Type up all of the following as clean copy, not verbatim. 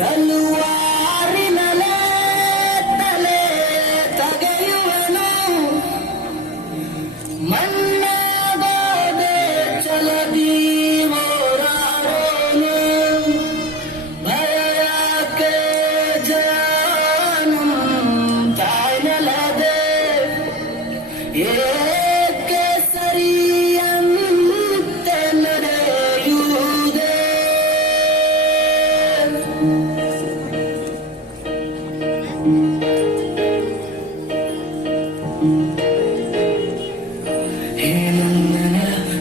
ತಲುವಾರಿನಲೇ ತಲೆ ತಗೆಯುವನು ಮಣ್ಣಾಗೋದೆ ಚಲದಿ ಹೋರಾಡೋನು ಭಯಕ್ಕೆ ಜಾನು ತಾಯ್ನಲದೆ ಏಕೆ ಸರಿಯಂತೆ ನಡೆಯುವುದೇ ಹೇ ನನ್ನ ನೆಲ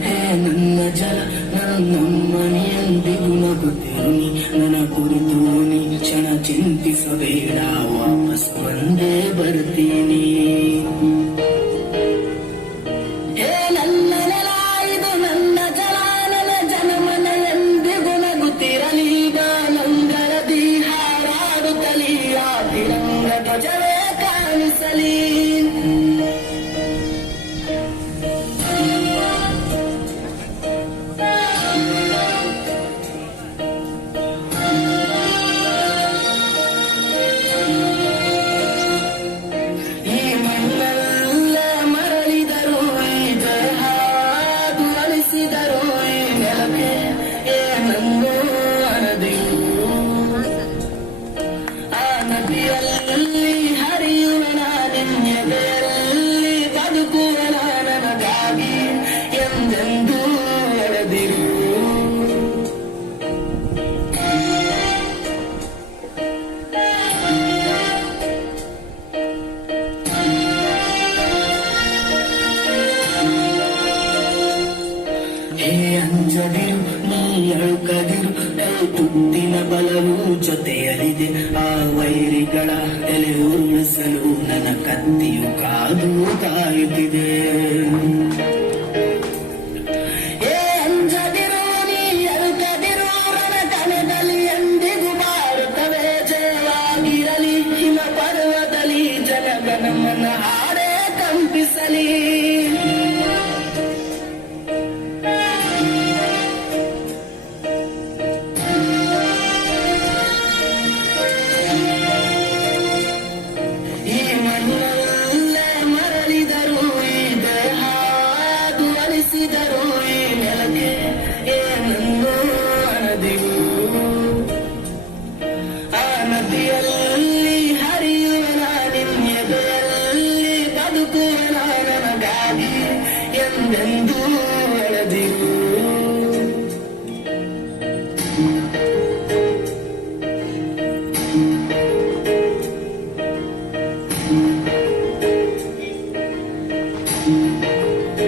ಹೇ ನನ್ನ ಜಲ ನನ್ನಮ್ಮನೆಯಂದಿಗೂ ನಗುತ್ತಿರುನಿ ನನ್ನ ಕುರಿತು ನೀ ಕ್ಷಣ ಚಿಂತಿಸಬೇಡ ವಾಪಸ್ ಬಂದೇ ಬರ್ತೀನಿ ಹೇ ನನ್ನ ನೆಲ ಇದು ನನ್ನ ಜಲ ನನ್ನ ಜನಮನ ಎಂದಿಗೂ ನಗುತ್ತಿರಲಿ ನಂಗರದಿ ಹಾರಾಡುತ್ತಲಿ ಆ ತಿರಂಗ ಧ್ವಜವೇ ಕಾಣಿಸಲಿ ನದಿಯಲ್ಲಿ ಹರಿಯುವ ನಾನೆನ್ನೆದೆಯಲ್ಲಿ ಬದುಕುವ ನನಗಾಗಿ ಎಂದೆಂದೂ ಎಳೆದಿರು ಹೇ ಅಂಜದಿರು ನೀ ಅಳುಕದಿರು ತುತ್ತಿನ ಬಲವು ಜೊತೆಯಲಿದೆ ಆ ವೈರಿಗಳ ಎಲೆ ಉರುಳಿಸಲು ನನ್ನ ಕತ್ತಿಯು ಕಾದು ಕಾಯುತ್ತಿದೆ ಏ ಅಂಜದಿರು ನೀ ಅಳುಕದಿರು ನನ್ನ ಕಣದಲ್ಲಿ ಎಂದಿಗೂ ಬಾರುತ್ತವೆ ಜಯವಾಗಿರಲಿ ಹಿಮ ಪರ್ವದಲ್ಲಿ ಜನಗಣಮನ ಹಾಡೇ ಕಂಪಿಸಲಿ ಮರಳಿದರು ಈ ದೇಹ ದುವರಿಸಿದರು ಈ ನೆಲಕ್ಕೆ ಏನನ್ನು ಅನದಿರು ಆ ನದಿಯಲ್ಲಿ ಹರಿಯುವ ನಾನಿನ್ಯದಲ್ಲಿ ಬದುಕುವ ನನಗಾಗಿ ಎಂದೆಂದೂ